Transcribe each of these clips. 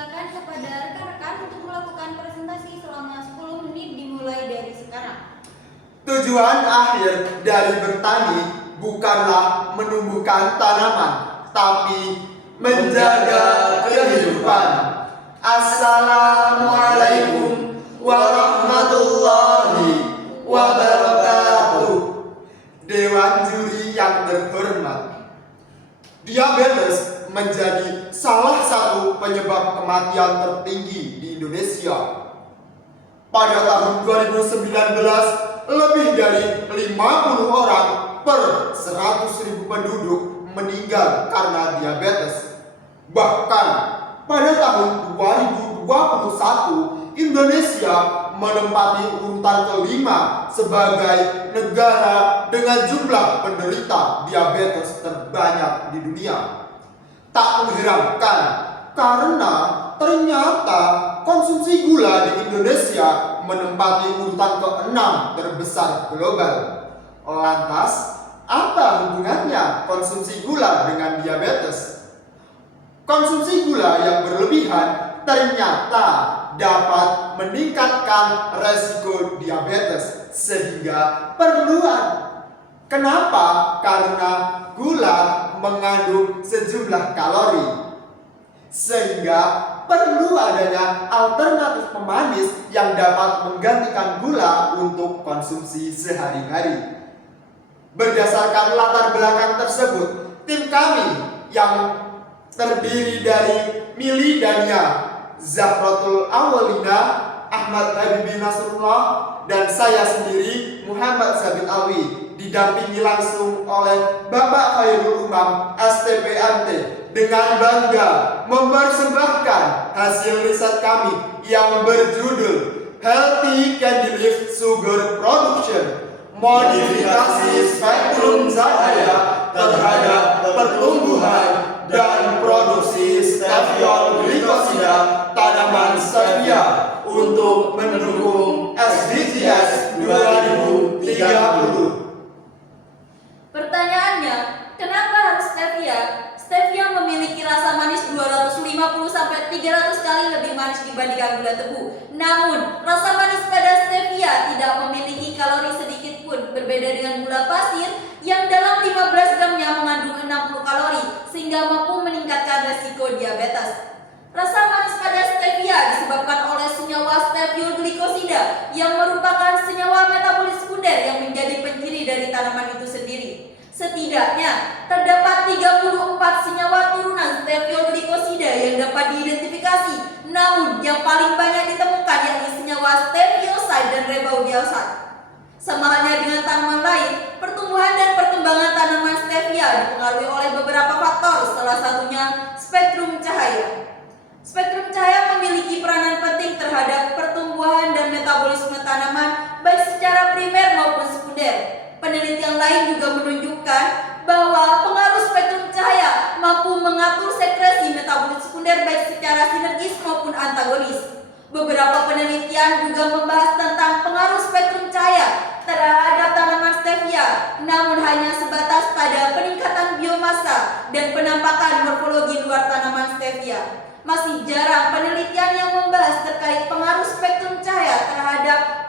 persilakan kepada rekan-rekan untuk melakukan presentasi selama 10 menit dimulai dari sekarang. Tujuan akhir dari bertani bukanlah menumbuhkan tanaman, tapi menjaga kehidupan. Assalamualaikum warahmatullahi wabarakatuh. Dewan juri yang terhormat, diabetes menjadi salah satu penyebab kematian tertinggi di Indonesia. Pada tahun 2019, lebih dari 50 orang per 100.000 penduduk meninggal karena diabetes. Bahkan pada tahun 2021, Indonesia menempati urutan kelima sebagai negara dengan jumlah penderita diabetes terbanyak di dunia. Tak mengherankan karena ternyata konsumsi gula di Indonesia menempati urutan ke-6 terbesar global. Lantas, apa hubungannya konsumsi gula dengan diabetes? Konsumsi gula yang berlebihan ternyata dapat meningkatkan resiko diabetes sehingga perluan. Kenapa? Karena gula mengandung sejumlah kalori, sehingga perlu adanya alternatif pemanis yang dapat menggantikan gula untuk konsumsi sehari-hari. Berdasarkan latar belakang tersebut, tim kami yang terdiri dari Mili Dania, Zahratul Awalina, Ahmad Habibi Nasrullah, dan saya sendiri Muhammad Sabit Alwi, didampingi langsung oleh Bapak Khairul Umam STPMT, dengan bangga mempersembahkan hasil riset kami yang berjudul Healthy Candy Leaf Sugar Production, modifikasi spektrum cahaya terhadap pertumbuhan dan produksi steviol glikosida tanaman stevia untuk mendukung SDGs 2030. Pertanyaannya, kenapa harus stevia? Stevia memiliki rasa manis 250-300 kali lebih manis dibandingkan gula tebu. Namun, rasa manis pada stevia tidak memiliki kalori sedikit pun, berbeda dengan gula pasir yang dalam 15 gramnya mengandung 60 kalori, sehingga mampu meningkatkan resiko diabetes. Rasa manis pada stevia disebabkan oleh senyawa steviol glikosida yang merupakan senyawa metabolit sekunder yang menjadi penciri dari tanaman itu sendiri. Setidaknya terdapat 34 senyawa turunan steviol glikosida yang dapat diidentifikasi, namun yang paling banyak ditemukan yakni senyawa stevioside dan rebaudioside. Sama halnya dengan tanaman lain, pertumbuhan dan perkembangan tanaman stevia dipengaruhi oleh beberapa faktor, salah satunya spektrum cahaya. Spektrum cahaya memiliki peranan penting terhadap pertumbuhan dan metabolisme tanaman, baik secara primer maupun sekunder. Penelitian lain juga menunjukkan bahwa pengaruh spektrum cahaya mampu mengatur sekresi metabolit sekunder baik secara sinergis maupun antagonis. Beberapa penelitian juga membahas tentang pengaruh spektrum cahaya terhadap tanaman stevia, namun hanya sebatas pada peningkatan biomasa dan penampakan morfologi luar tanaman stevia. Masih jarang penelitian yang membahas terkait pengaruh spektrum cahaya terhadap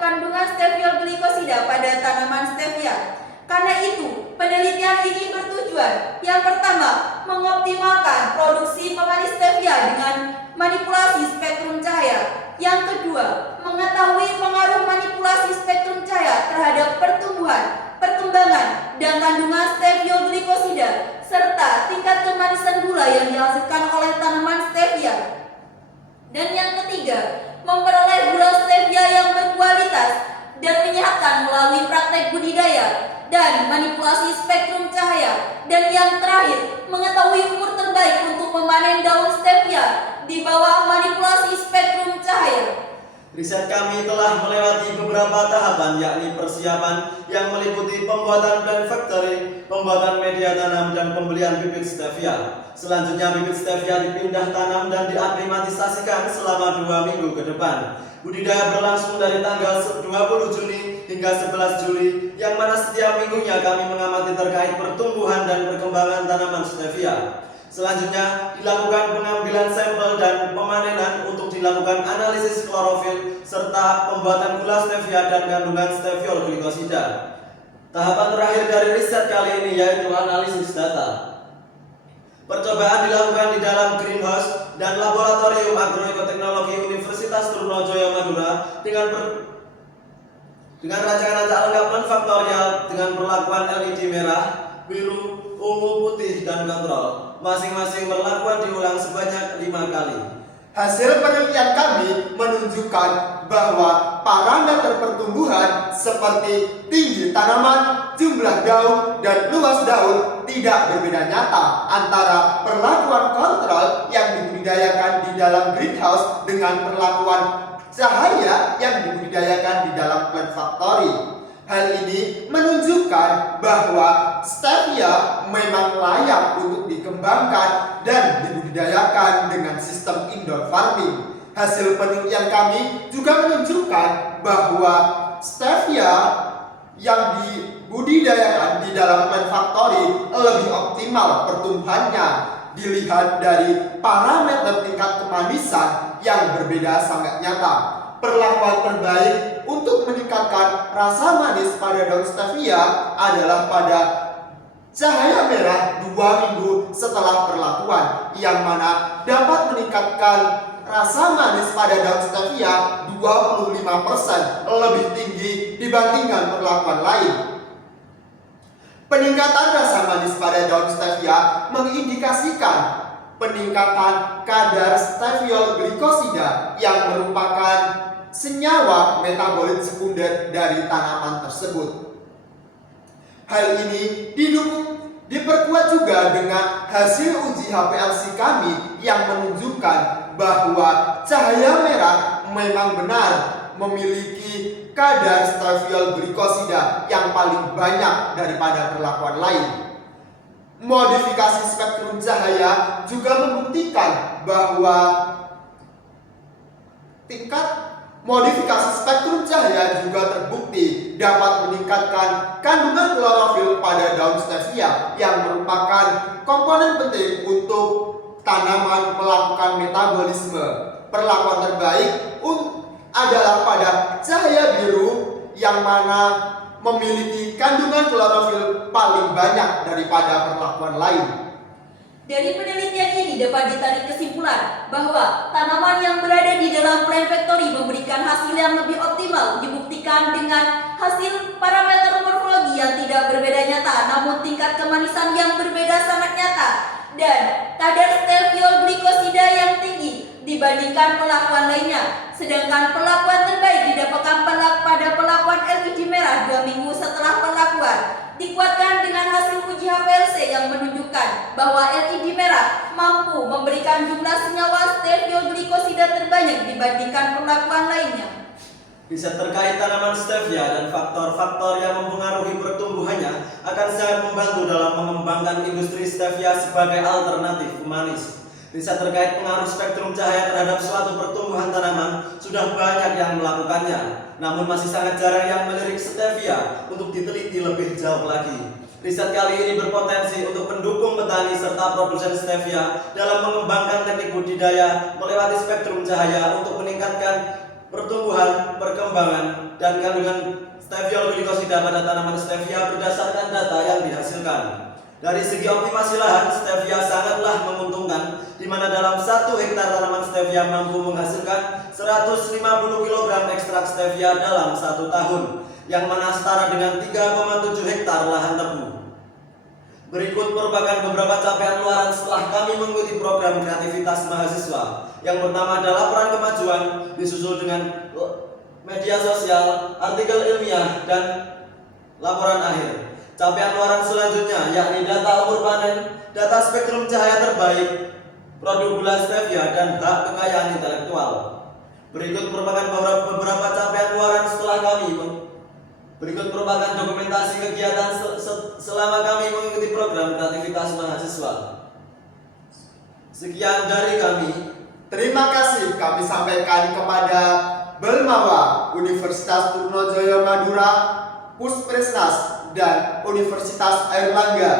kandungan steviol glikosida pada tanaman stevia. Karena itu, penelitian ini bertujuan yang pertama, mengoptimalkan produksi pemanis stevia dengan manipulasi spektrum cahaya. Yang kedua, mengetahui pengaruh manipulasi spektrum cahaya terhadap pertumbuhan, perkembangan, dan kandungan steviol glikosida, serta tingkat kemanisan gula yang dihasilkan oleh tanaman stevia. Dan yang ketiga, memperoleh gula stevia yang berkualitas dan menyehatkan melalui praktek budidaya dan manipulasi spektrum cahaya. Dan yang terakhir, mengetahui umur terbaik untuk memanen daun stevia di bawah manipulasi spektrum cahaya. Riset kami telah melewati beberapa tahapan, yakni persiapan yang meliputi pembuatan plant factory, pembuatan media tanam, dan pembelian bibit stevia. Selanjutnya bibit stevia dipindah tanam dan diaklimatisasikan selama 2 minggu ke depan. Budidaya berlangsung dari tanggal 20 Juni hingga 11 Juli, yang mana setiap minggunya kami mengamati terkait pertumbuhan dan perkembangan tanaman stevia. Selanjutnya dilakukan pengambilan sampel dan pemanenan untuk dilakukan analisis klorofil serta pembuatan gula stevia dan kandungan steviol glikosida. Tahapan terakhir dari riset kali ini yaitu analisis data. Percobaan dilakukan di dalam greenhouse dan laboratorium agroekoteknologi Universitas Trunojoyo Madura dengan rancangan acak lengkap non-faktorial dengan perlakuan LED merah, biru, ungu, putih, dan kontrol. Masing-masing perlakuan diulang sebanyak 5 kali. Hasil penelitian kami menunjukkan bahwa parameter pertumbuhan seperti tinggi tanaman, jumlah daun, dan luas daun tidak berbeda nyata antara perlakuan kontrol yang dibudidayakan di dalam greenhouse dengan perlakuan cahaya yang dibudidayakan di dalam plant factory. Hal ini menunjukkan bahwa stevia memang layak untuk dikembangkan dan dibudidayakan dengan sistem indoor farming. Hasil penelitian kami juga menunjukkan bahwa stevia yang dibudidayakan di dalam plant factory lebih optimal pertumbuhannya dilihat dari parameter tingkat kemanisan yang berbeda sangat nyata. Perlakuan terbaik untuk meningkatkan rasa manis pada daun stevia adalah pada cahaya merah 2 minggu setelah perlakuan, yang mana dapat meningkatkan rasa manis pada daun stevia 25% lebih tinggi dibandingkan perlakuan lain. Peningkatan rasa manis pada daun stevia mengindikasikan peningkatan kadar steviol glikosida yang merupakan senyawa metabolit sekunder dari tanaman tersebut. Hal ini diperkuat juga dengan hasil uji HPLC kami yang menunjukkan bahwa cahaya merah memang benar memiliki kadar steviol glikosida yang paling banyak daripada perlakuan lain. Modifikasi spektrum cahaya juga membuktikan bahwa tingkat modifikasi spektrum cahaya juga terbukti dapat meningkatkan kandungan klorofil pada daun stevia yang merupakan komponen penting untuk tanaman melakukan metabolisme. Perlakuan terbaik adalah pada cahaya biru yang mana memiliki kandungan klorofil paling banyak daripada perlakuan lain. Dari penelitian ini dapat ditarik kesimpulan bahwa tanaman yang berada di dalam plant factory memberikan hasil yang lebih optimal, dibuktikan dengan hasil parameter morfologi yang tidak berbeda nyata, namun tingkat kemanisan yang berbeda sangat nyata, dan kadar steviol glikosida yang tinggi dibandingkan perlakuan lainnya. Sedangkan perlakuan terbaik didapatkan pada perlakuan LED merah 2 minggu setelah perlakuan, dikuatkan dengan hasil uji HPLC yang menunjukkan bahwa LED merah mampu memberikan jumlah senyawa steviol glikosida terbanyak dibandingkan perlakuan lainnya. Riset terkait tanaman stevia dan faktor-faktor yang mempengaruhi pertumbuhannya akan sangat membantu dalam mengembangkan industri stevia sebagai alternatif pemanis. Riset terkait pengaruh spektrum cahaya terhadap suatu pertumbuhan tanaman sudah banyak yang melakukannya, namun masih sangat jarang yang melirik stevia untuk diteliti lebih jauh lagi. Riset kali ini berpotensi untuk mendukung petani serta produsen stevia dalam mengembangkan teknik budidaya melewati spektrum cahaya untuk meningkatkan pertumbuhan, perkembangan, dan kandungan steviol glikosida pada tanaman stevia berdasarkan data yang dihasilkan. Dari segi optimasi lahan, stevia sangatlah menguntungkan, di mana dalam 1 hektar tanaman stevia mampu menghasilkan 150 kg ekstrak stevia dalam 1 tahun, yang mana setara dengan 3,7 hektar lahan tebu. Berikut merupakan beberapa capaian luaran setelah kami mengikuti program kreativitas mahasiswa, yang pertama adalah laporan kemajuan, disusul dengan media sosial, artikel ilmiah, dan laporan akhir. Capaian luaran selanjutnya yakni data umur panen, data spektrum cahaya terbaik, produk gula stevia, dan hak kekayaan intelektual. Berikut merupakan beberapa capaian luaran setelah Berikut merupakan dokumentasi kegiatan selama kami mengikuti program kreativitas mahasiswa. Sekian dari kami. Terima kasih kami sampaikan kepada Belmawa, Universitas Trunojoyo Madura, Puskesmas, dan Universitas Airlangga.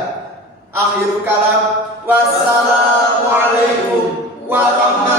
Akhirul kalam. Wassalamualaikum warahmatullahi